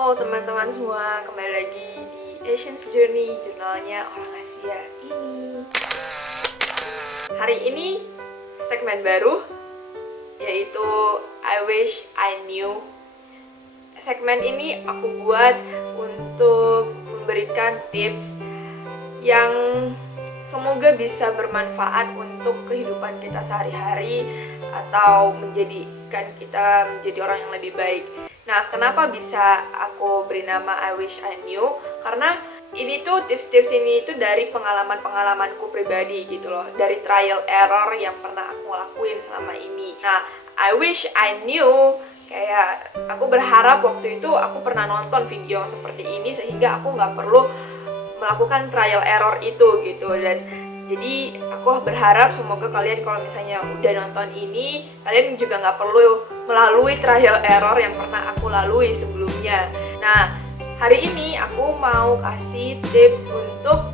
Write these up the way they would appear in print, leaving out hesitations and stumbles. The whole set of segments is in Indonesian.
Halo teman-teman semua, kembali lagi di Asian's Journey, jurnalnya orang Asia ini. Hari ini segmen baru, yaitu I Wish I Knew. Segmen ini aku buat untuk memberikan tips yang semoga bisa bermanfaat untuk kehidupan kita sehari-hari atau menjadikan kita menjadi orang yang lebih baik. Nah, kenapa bisa aku beri nama I Wish I Knew? Karena ini tuh tips-tips ini itu dari pengalaman-pengalamanku pribadi gitu loh, dari trial error yang pernah aku lakuin selama ini. Nah, I wish I knew, kayak aku berharap waktu itu aku pernah nonton video yang seperti ini sehingga aku nggak perlu melakukan trial error itu gitu. Dan jadi aku berharap semoga kalian kalau misalnya udah nonton ini, kalian juga nggak perlu melalui trial error yang pernah aku lalui sebelumnya. Nah, hari ini aku mau kasih tips untuk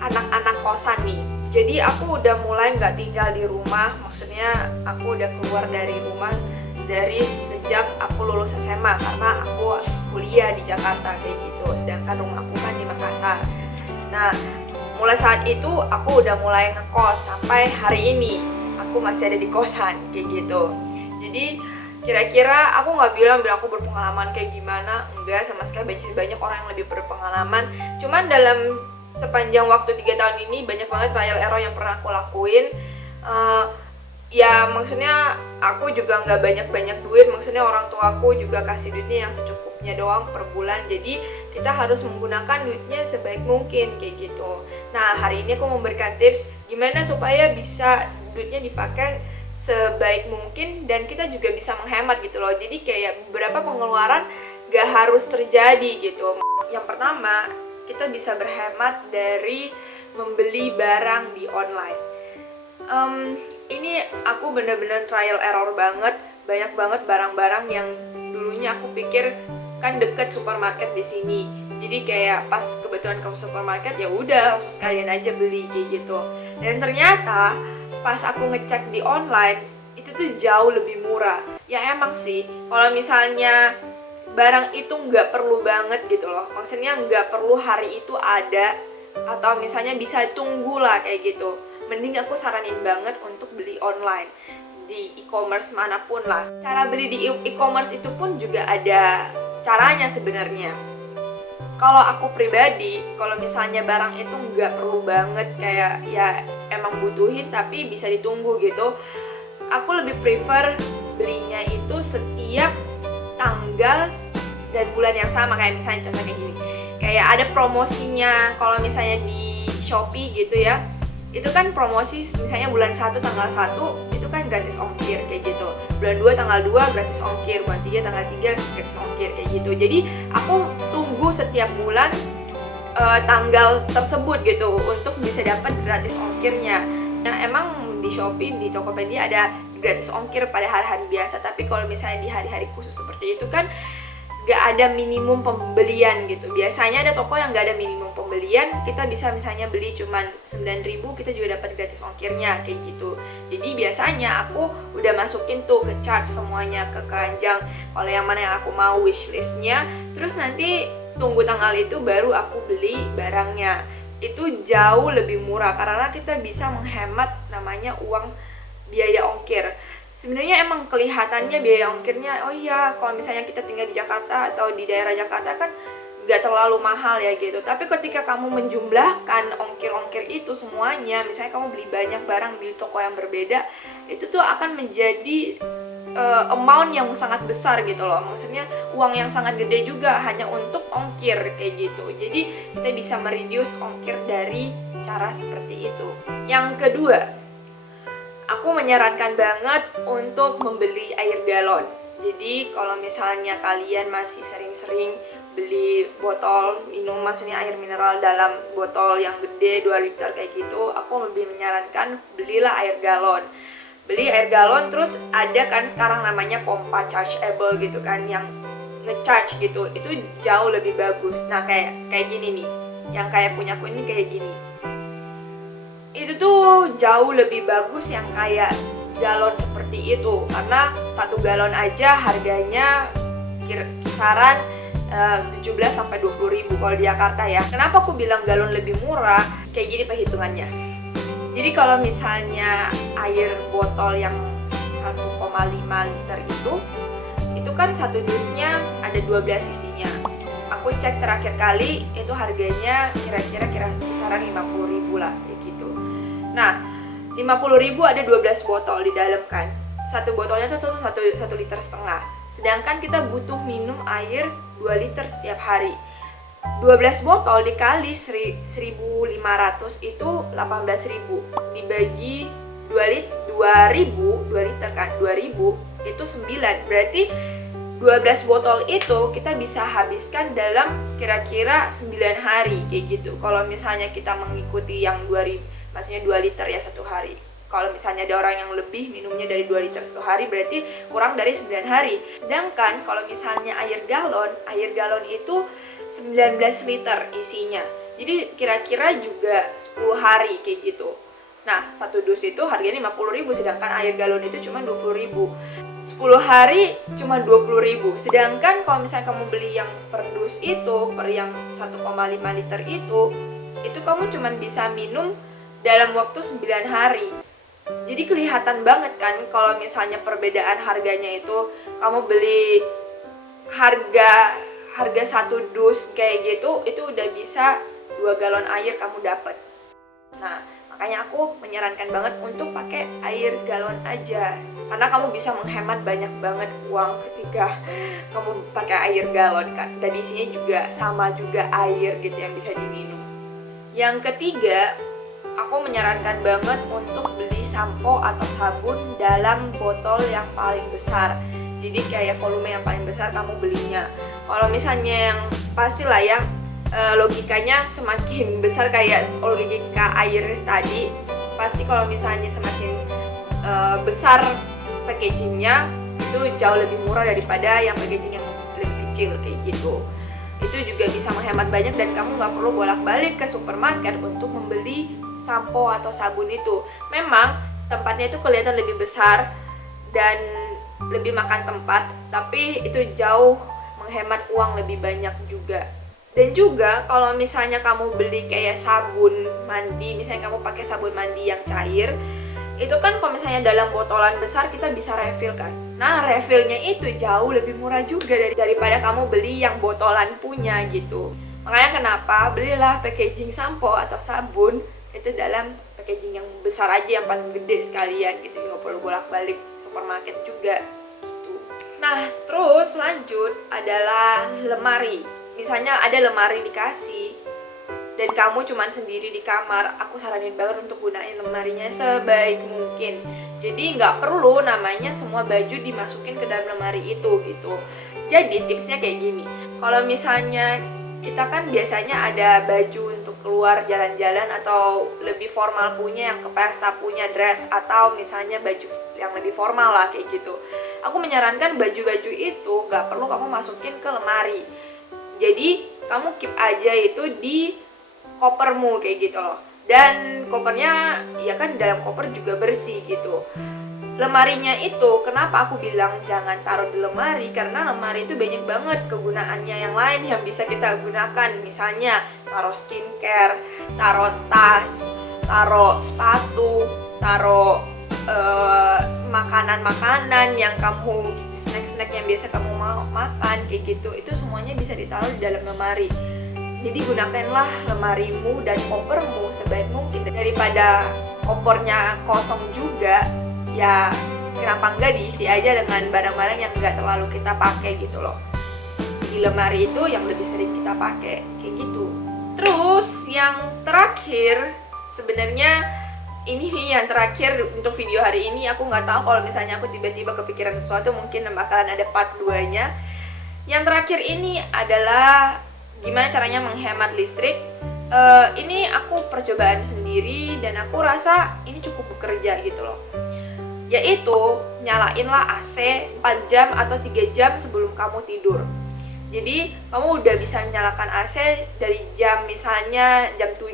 anak-anak kosan nih. Jadi aku udah mulai nggak tinggal di rumah, maksudnya aku udah keluar dari rumah dari sejak aku lulus SMA karena aku kuliah di Jakarta kayak gitu, sedangkan rumah aku kan di Makassar. Nah, mulai saat itu aku udah mulai ngekos sampai hari ini aku masih ada di kosan kayak gitu. Jadi kira-kira aku nggak bilang aku berpengalaman kayak gimana, enggak, sama sekali. Banyak orang yang lebih berpengalaman. Cuman dalam sepanjang waktu 3 tahun ini banyak banget trial error yang pernah aku lakuin. Ya maksudnya aku juga nggak banyak duit, maksudnya orang tua aku juga kasih duitnya yang secukupnya doang per bulan, jadi kita harus menggunakan duitnya sebaik mungkin kayak gitu. Nah, hari ini aku memberikan tips gimana supaya bisa duitnya dipakai sebaik mungkin dan kita juga bisa menghemat gitu loh. Jadi kayak beberapa pengeluaran gak harus terjadi gitu. Yang pertama, kita bisa berhemat dari membeli barang di online. Ini aku bener-bener trial error banget. Banyak banget barang-barang yang dulunya aku pikir kan deket supermarket di sini. Jadi kayak pas kebetulan ke supermarket ya udah langsung sekalian aja beli kayak gitu. Dan ternyata pas aku ngecek di online itu tuh jauh lebih murah. Ya emang sih, kalau misalnya barang itu nggak perlu banget gitu loh. Maksudnya nggak perlu hari itu ada, atau misalnya bisa tunggu lah kayak gitu. Mending aku saranin banget untuk beli online di e-commerce manapun lah. Cara beli di e-commerce itu pun juga ada caranya sebenarnya. Kalau aku pribadi, kalau misalnya barang itu nggak perlu banget, kayak ya emang butuhin tapi bisa ditunggu gitu, aku lebih prefer belinya itu setiap tanggal dan bulan yang sama. Kayak misalnya contoh kayak gini, kayak ada promosinya kalau misalnya di Shopee gitu ya, itu kan promosi misalnya bulan 1 tanggal 1 itu kan gratis ongkir kayak gitu, bulan 2 tanggal 2 gratis ongkir, bulan 3 tanggal 3 gratis ongkir kayak gitu. Jadi aku tunggu setiap bulan tanggal tersebut gitu untuk bisa dapat gratis ongkirnya. Nah, emang di Shopee, di Tokopedia ada gratis ongkir pada hari-hari biasa, tapi kalau misalnya di hari-hari khusus seperti itu kan gak ada minimum pembelian gitu. Biasanya ada toko yang gak ada minimum pembelian, kita bisa misalnya beli cuman 9.000, kita juga dapat gratis ongkirnya kayak gitu. Jadi biasanya aku udah masukin tuh ke chart semuanya, ke keranjang kalau yang mana yang aku mau, wishlistnya. Terus nanti tunggu tanggal itu baru aku beli barangnya. Itu jauh lebih murah karena kita bisa menghemat namanya uang biaya ongkir. Sebenarnya emang kelihatannya biaya ongkirnya, oh iya kalau misalnya kita tinggal di Jakarta atau di daerah Jakarta kan gak terlalu mahal ya gitu. Tapi ketika kamu menjumlahkan ongkir-ongkir itu semuanya, misalnya kamu beli banyak barang di toko yang berbeda, itu tuh akan menjadi amount yang sangat besar gitu loh. Maksudnya uang yang sangat gede juga hanya untuk ongkir kayak gitu. Jadi kita bisa mereduce ongkir dari cara seperti itu. Yang kedua, aku menyarankan banget untuk membeli air galon. Jadi kalau misalnya kalian masih sering-sering beli botol minum, maksudnya air mineral dalam botol yang gede 2 liter kayak gitu, aku lebih menyarankan belilah air galon. Beli air galon, terus ada kan sekarang namanya pompa chargeable gitu kan, yang nge-charge gitu, itu jauh lebih bagus. Nah kayak gini nih, yang kayak punyaku ini kayak gini. Itu tuh jauh lebih bagus yang kayak galon seperti itu, karena 1 galon aja harganya kisaran 17 sampai 20 ribu kalau di Jakarta ya. Kenapa aku bilang galon lebih murah? Kayak gini perhitungannya. Jadi kalau misalnya air botol yang 1,5 liter itu kan satu dusnya ada 12 isinya. Aku cek terakhir kali itu harganya kira-kira kisaran 50 ribu lah kayak gitu. Nah, 50 ribu ada 12 botol di dalam kan. Satu botolnya tuh 1 liter setengah. Sedangkan kita butuh minum air 2 liter setiap hari. 12 botol dikali 1.500 itu 18.000. Dibagi 2 liter kan, 2.000 itu 9. Berarti 12 botol itu kita bisa habiskan dalam kira-kira 9 hari kayak gitu. Kalau misalnya kita mengikuti yang 2 liter ya satu hari. Kalau misalnya ada orang yang lebih minumnya dari 2 liter satu hari, berarti kurang dari 9 hari. Sedangkan kalau misalnya air galon itu 19 liter isinya. Jadi kira-kira juga 10 hari kayak gitu. Nah, satu dus itu harganya 50 ribu, sedangkan air galon itu cuma 20 ribu. 10 hari cuma 20 ribu. Sedangkan kalau misalnya kamu beli yang per dus itu, per yang 1,5 liter itu kamu cuma bisa minum dalam waktu 9 hari. Jadi kelihatan banget kan kalau misalnya perbedaan harganya itu, kamu beli harga satu dus kayak gitu, itu udah bisa 2 galon air kamu dapat. Nah, makanya aku menyarankan banget untuk pakai air galon aja, karena kamu bisa menghemat banyak banget uang ketika kamu pakai air galon kan. Dan isinya juga sama juga air gitu yang bisa diminum. Yang ketiga, aku menyarankan banget untuk beli sampo atau sabun dalam botol yang paling besar. Jadi kayak volume yang paling besar kamu belinya. Kalau misalnya yang pastilah ya, logikanya semakin besar kayak logika air tadi, pasti kalau misalnya semakin besar packagingnya itu jauh lebih murah daripada yang packaging yang lebih kecil kayak gitu. Itu juga bisa menghemat banyak dan kamu nggak perlu bolak-balik ke supermarket untuk membeli sampo atau sabun itu. Memang tempatnya itu kelihatan lebih besar dan lebih makan tempat, tapi itu jauh menghemat uang lebih banyak juga. Dan juga kalau misalnya kamu beli kayak sabun mandi, misalnya kamu pakai sabun mandi yang cair, itu kan kalau misalnya dalam botolan besar kita bisa refill kan. Nah, refillnya itu jauh lebih murah juga daripada kamu beli yang botolan punya gitu. Makanya kenapa belilah packaging sampo atau sabun itu dalam packaging yang besar aja, yang paling gede sekalian gitu, nggak perlu bolak-balik supermarket juga gitu. Nah, terus lanjut adalah lemari. Misalnya ada lemari dikasih dan kamu cuman sendiri di kamar, aku saranin banget untuk gunain lemarinya sebaik mungkin. Jadi nggak perlu namanya semua baju dimasukin ke dalam lemari itu gitu. Jadi tipsnya kayak gini, kalau misalnya kita kan biasanya ada baju untuk keluar jalan-jalan atau lebih formal punya, yang ke pesta punya dress, atau misalnya baju yang lebih formal lah kayak gitu. Aku menyarankan baju-baju itu nggak perlu kamu masukin ke lemari. Jadi kamu keep aja itu di kopermu kayak gitu loh. Dan kopernya ya kan dalam koper juga bersih gitu. Lemarinya itu kenapa aku bilang jangan taruh di lemari, karena lemari itu banyak banget kegunaannya yang lain yang bisa kita gunakan. Misalnya taruh skincare, taruh tas, taruh sepatu, taruh makanan-makanan yang kamu, snack-snack yang biasa kamu mau makan kayak gitu, itu semuanya bisa ditaruh di dalam lemari. Jadi gunakanlah lemarimu dan kopermu sebaik mungkin, daripada kopernya kosong juga. Ya kenapa enggak diisi aja dengan barang-barang yang enggak terlalu kita pakai gitu loh. Di lemari itu yang lebih sering kita pakai kayak gitu. Terus yang terakhir, sebenarnya ini yang terakhir untuk video hari ini. Aku nggak tahu kalau misalnya aku tiba-tiba kepikiran sesuatu, mungkin bakalan ada part 2-nya. Yang terakhir ini adalah gimana caranya menghemat listrik. Ini aku percobaan sendiri dan aku rasa ini cukup bekerja gitu loh. Yaitu nyalainlah AC 4 jam atau 3 jam sebelum kamu tidur. Jadi kamu udah bisa menyalakan AC dari jam misalnya jam 7.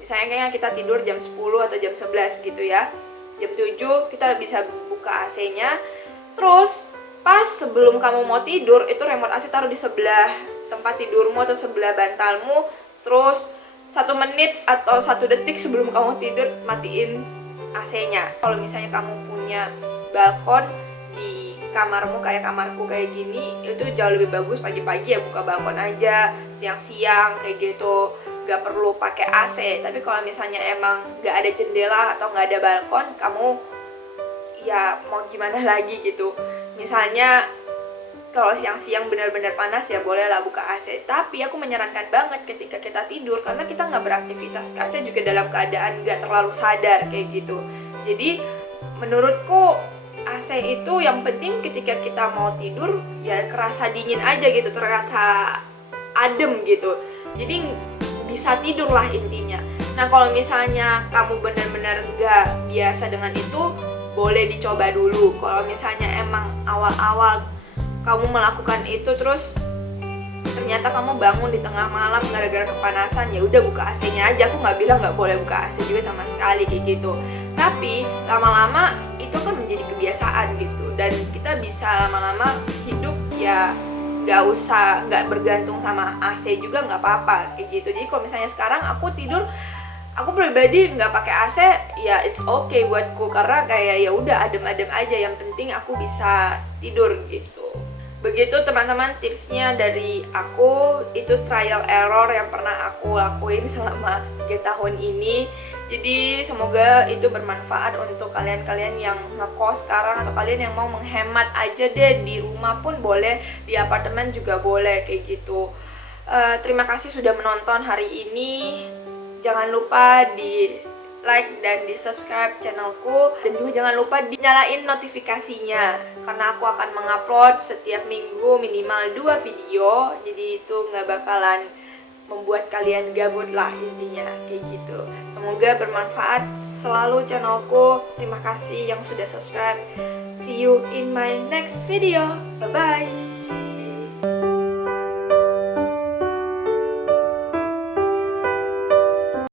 Misalnya kayaknya kita tidur jam 10 atau jam 11 gitu ya. Jam 7 kita bisa buka AC-nya. Terus pas sebelum kamu mau tidur, itu remote AC taruh di sebelah tempat tidurmu atau sebelah bantalmu, terus 1 menit atau 1 detik sebelum kamu tidur matiin AC-nya. Kalau misalnya kamu punya balkon di kamarmu kayak kamarku kayak gini, itu jauh lebih bagus pagi-pagi ya buka balkon aja, siang-siang kayak gitu, gak perlu pakai AC. Tapi kalau misalnya emang gak ada jendela atau gak ada balkon, kamu ya mau gimana lagi gitu. Misalnya kalau siang-siang benar-benar panas ya bolehlah buka AC. Tapi aku menyarankan banget ketika kita tidur, karena kita nggak beraktivitas, kita juga dalam keadaan nggak terlalu sadar kayak gitu. Jadi menurutku AC itu yang penting ketika kita mau tidur ya kerasa dingin aja gitu, terasa adem gitu. Jadi bisa tidur lah intinya. Nah kalau misalnya kamu benar-benar nggak biasa dengan itu, boleh dicoba dulu. Kalau misalnya emang awal-awal kamu melakukan itu terus ternyata kamu bangun di tengah malam gara-gara kepanasan, ya udah buka AC-nya aja. Aku nggak bilang nggak boleh buka AC juga sama sekali kayak gitu. Tapi lama-lama itu kan menjadi kebiasaan gitu, dan kita bisa lama-lama hidup ya nggak bergantung sama AC juga nggak apa-apa kayak gitu. Jadi kalau misalnya sekarang aku tidur, aku pribadi nggak pakai AC, ya it's okay buatku, karena kayak ya udah adem-adem aja, yang penting aku bisa tidur gitu. Begitu teman-teman tipsnya dari aku, itu trial error yang pernah aku lakuin selama 3 tahun ini. Jadi semoga itu bermanfaat untuk kalian-kalian yang ngekos sekarang, atau kalian yang mau menghemat aja deh, di rumah pun boleh, di apartemen juga boleh kayak gitu. Terima kasih sudah menonton hari ini. Jangan lupa di like dan di subscribe channelku, dan juga jangan lupa dinyalain notifikasinya, karena aku akan mengupload setiap minggu minimal 2 video. Jadi itu nggak bakalan membuat kalian gabut lah intinya kayak gitu. Semoga bermanfaat selalu channelku. Terima kasih yang sudah subscribe. See you in my next video. Bye bye.